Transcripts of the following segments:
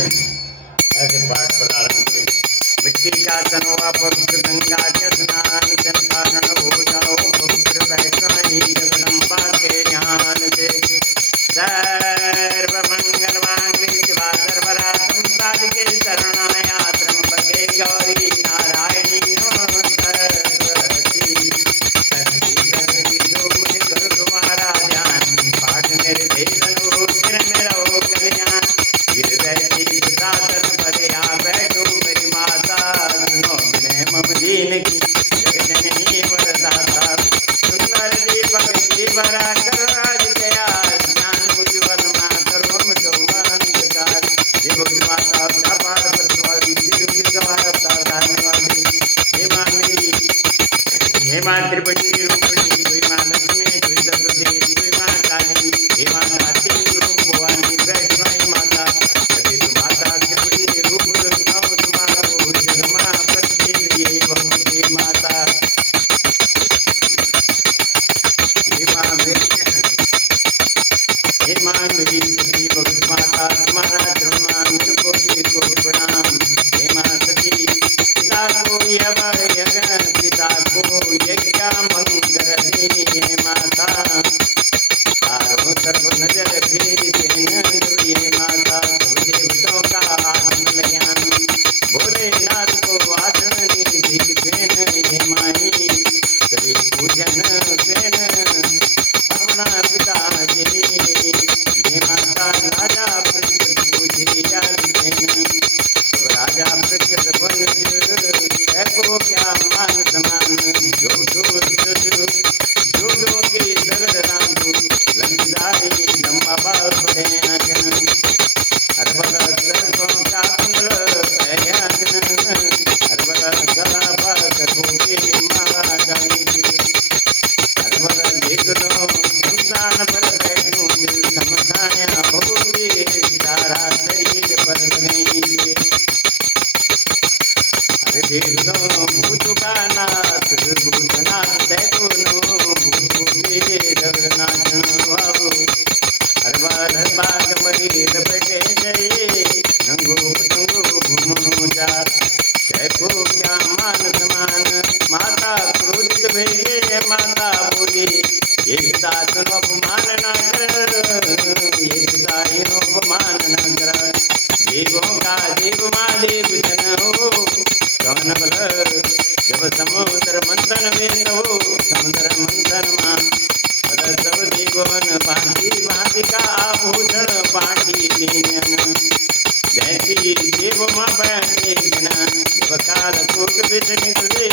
ऐसे पाठ प्रारंभ करें। मिट्टी का तनवा पवित्र गंगा के स्नान जन कारण हो जाओ पवित्र वैष्णवी जगदम्बा के ध्यान से सर्व मंगल मांगल्ये शिवा सर्वरात्रं साधिके शरणाया त्र्यंबके गौरी नारायणी नमोस्तुते। शक्ति जो मुझे करो तुम्हारा ध्यान पाठ मेरे भेदन हो सिर में रहो कल्याण गिर बैठी साधन पदे आ बैठो मेरी माता सुनो विनय मम दीन की जग जननी वरदाता सुंदर दीपक की भरा करो आज दया ज्ञान उज्ज्वल मा करो मिटो अंधकार देवो की माता अपार परसवादी देवी गवार अवतार धारने वाली हे मां त्रिपुटी रूपिणी दुई मां लक्ष्मी दुई सरस्वती दुई मां काली हे माता तीन रूप भवानी वैष्णवी माता कभी तु माता त्रिपुटी रूप नव तुम्हारा जगमा प्रसिद्ध ये भगवती माता हे मां मेरी सती भगवती माता तुम्हारा चरणमा मेरे को प्रणाम हे मां सती पिता को यज्ञ पिता को यज्ञ मंगरनी हे माता चारों तरफ नजर फेरी ये माता सब देवताओं का आत्मज्ञान भोलेनाथ को आचरण निधि ये माई सभी पूजन पेन अपना पिता जी ये माता राजा प्रगट पूजे राजा प्रगट बन को क्या मान समान जो के सगड़ राम लंबाई लंबा बाल बड़े आजन अरबल सर्पों का कुंडल पहयाजन अरबल गला पर सर्पों के माला गाई अरबल देख लो संतान पर बैठो दिल समझाया भोगे सारा शरीर पर नहीं अरे देख लो भूत का नाथ भूतनाथ देखो नो भूते जगन्नाथ बाबू हर बाग मरी लपटे गए नंगो तुंगो घूमो जा देखो क्या मान समान माता क्रोधित भेजे माता बोली ये पिता तुम अपमान न कर ये पिता इन अपमान न कर देवों का देव महादेव जन हो कौन बल जब समुद्र मंथन में हो समुद्र मंथन मां बल सब देवन भांति भांति का आभूषण पाटी लीन जैसी देव मां बैठे जन जब काल कोट विद निकले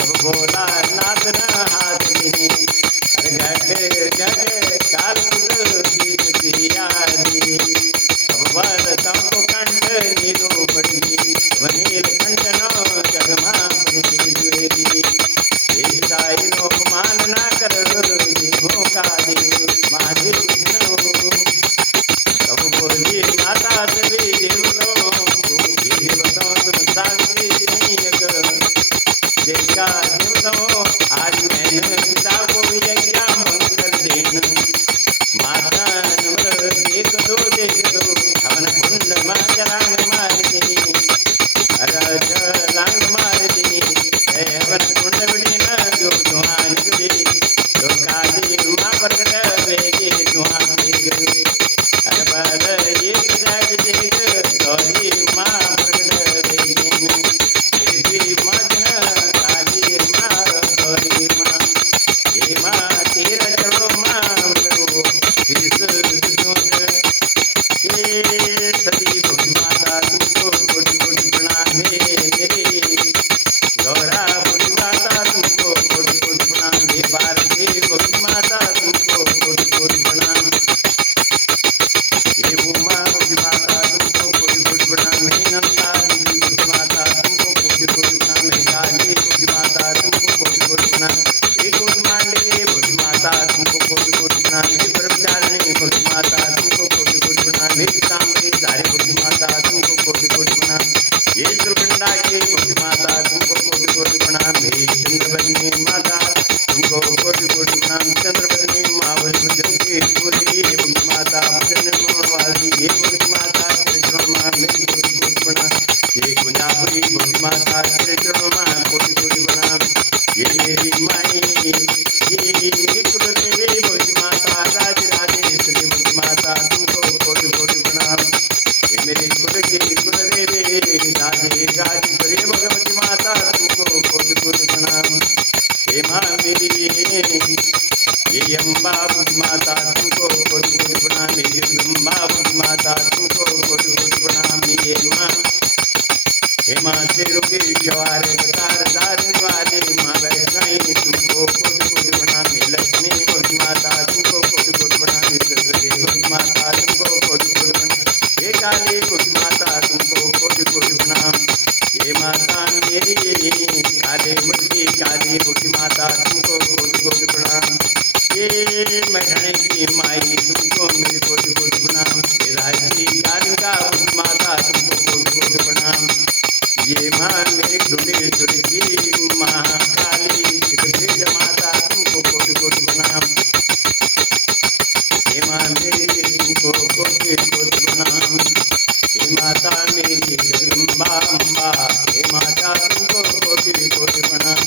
तब बोला नाथ न हाथ दिने हर घट काल कुट बीत क्रिया दी अब बल तम कंठ नीलो पड़ी वनील कंठ नो जगमा पड़ी साई नो मान ना कर देवों का देव महादेव तब बोली माता देवी देवताओं तुम साक्षी देखा देवताओं आज मैंने पिता को यज्ञ मंगल देन माता देख दो हवन कुंड मांग मार देनी लांग मार देनी हवन कुंड बिड़ी न जो दुहान बिड़ी तो काली माँ प्रकट वेगे दुहान वेग हर बल एक जाग देख गौरी माँ प्रकट वेगेन देवी माँ काली माँ गौरी माँ ये माँ तेरा चढ़ो माँ सती भक्ति माता तुमको कोटि कोटि प्रणाम हे मेरे गौरा भक्ति माता तुमको कोटि कोटि प्रणाम हे पार्वती भक्ति माता तुमको कोटि कोटि प्रणाम हे उमा भक्ति माता तुमको कोटि कोटि प्रणाम हे नंदा देवी भक्ति माता तुमको कोटि कोटि प्रणाम हे काली भक्ति माता तुमको कोटि कोटि प्रणाम हे कोटमांडके भक्ति माता तुमको कोटि कोटि प्रणाम हे ब्रह्मचारिणी भक्ति माता तुमको कोटि कोटि प्रणाम हे कामरी सारी भक्ति माता तुमको कोटि कोटि प्रणाम हे सुरगंडा के भक्ति माता तुमको कोटि कोटि प्रणाम हे चंद्रवदनी माता तुमको कोटि कोटि प्रणाम चंद्रवदनी मावली भजन के बोली हे भक्ति माता भजन वाली हे भक्ति माता कृष्ण मैं ढने की माई तुमको मेरे कोटि कोटि प्रणाम। हे राय की कालिका माता तुमको कोटि कोटि प्रणाम। ये माँ मेरे डुलेश्वर की महाकाली सिद्धेश माता तुमको कोटि कोटि प्रणाम। हे माँ मेरी तुमको कोटि कोटि प्रणाम। हे माता मेरी जगदम्बा अम्बा, हे माता तुमको कोटि कोटि प्रणाम।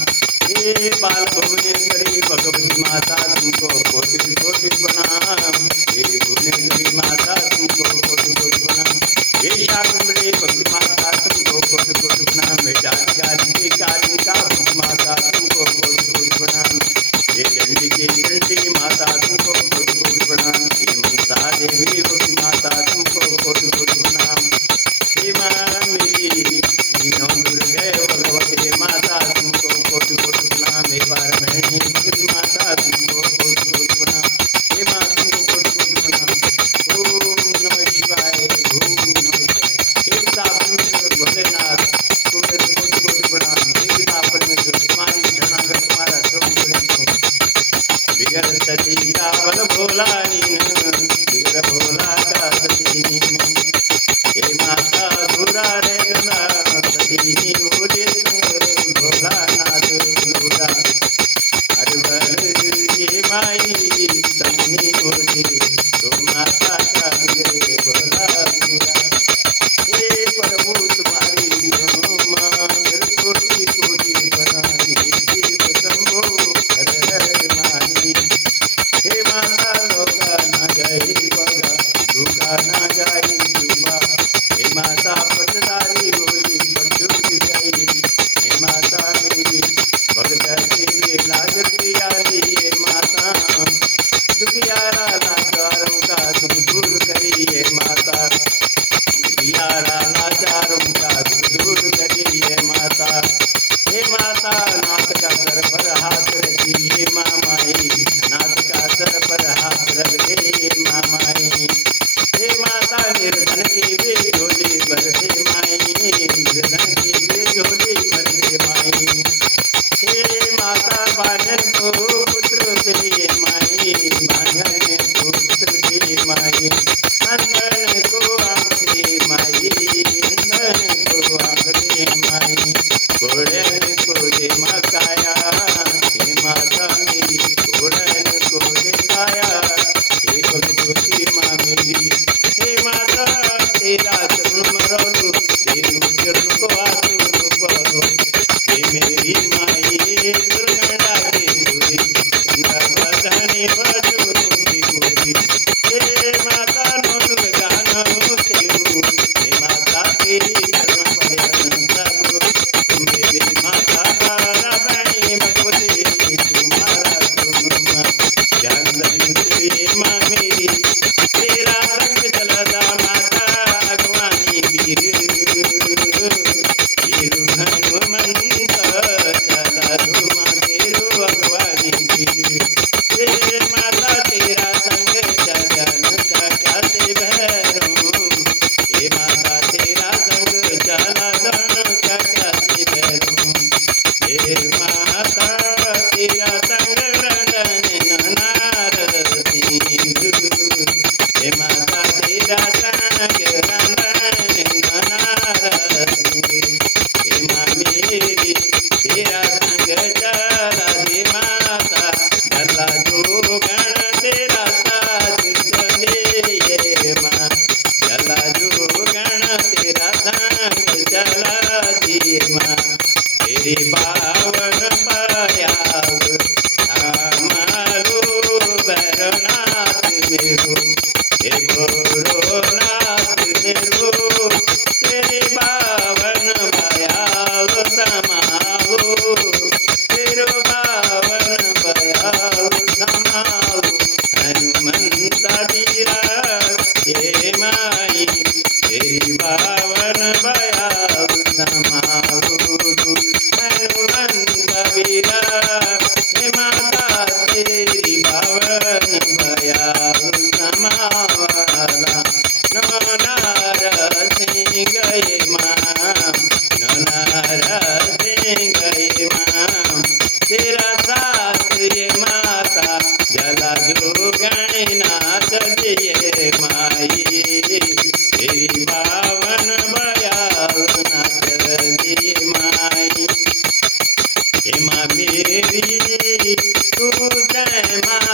हे बाल भुवनेश्वरी भगवती माता तुमको कोटि कोटि प्रणाम। हे भुवनेश्वरी माता तुमको कोटि कोटि प्रणाम। हे शाकुंभरी भक्ति माता तुमको कोटि कोटि प्रणाम। हे कालिका कालिका भक्ति माता तुमको कोटि कोटि प्रणाम। हे चंडी की चंडी माता तुमको कोटि कोटि प्रणाम। हे मनसा देवी भक्ति माता तुमको कोटि कोटि प्रणाम। हे माँ मेरी दीनों दुर्गे भगवती माता तुमको कोटि कोटि प्रणाम। हे पारमहणी भगवती माता तुमको कोटि कोटि प्रणाम। हे माँ तुमको कोटि कोटि प्रणाम। ओम नमः शिवाय, ओम नमः शिवाय। हे पिता परमेश्वर भोलेनाथ तुम्हें कोटि कोटि प्रणाम। हे पिता परमेश्वर तुम्हारी शरणागत तुम्हारा श्रवण करें। बिगर सती का बल भोला नीन, बिगर भोला का सती नीन। हे माता धुरा रे गला सती बोले भोलानाथ धुरा। हर बर ये माई तमनी बोले तो माता का बिगड़े भोला धुरा। हे प्रभु तुम्हारी माँ मेरे कोटि कोटि प्रणाम। हे शिव शंभो हर हर माही। हे माता लोगा ना जाए बगा, दुखा ना जाए डूबा। हे माता पटदारी बोली पटुक जाई। हे माता मेरी भगत के लाज प्रियाली। हे माता दुखियारा लाचार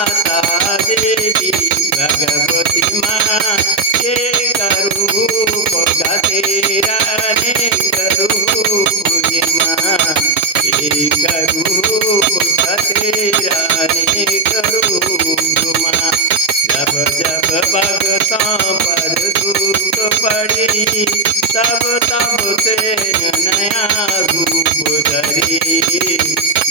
माता देवी भगवती माँ एक रूप का तेरा अनेक रूप ये माँ एक रूप का तेरा अनेक रूप माँ जब जब भक्तों पर दुख पड़ी तब तब से नया रूप धरी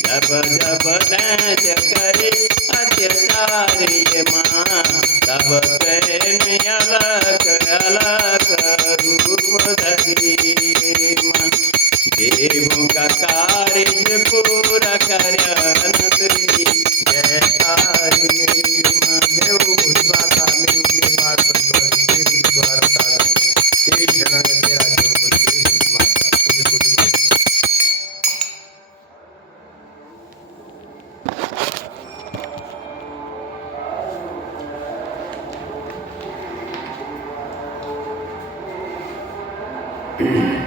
जब जब दैज करे अत्याचार ये माँ तब से अलग अलग रूप धरी माँ देवों का कार्य पूरा करन तुझी जयकार मेरी माँ देव भूषवाता मेरी उनके पास संतोष तेरी द्वार साधन तेरी शरण तेरा जन्म तेरी माता पूरी पूरी माता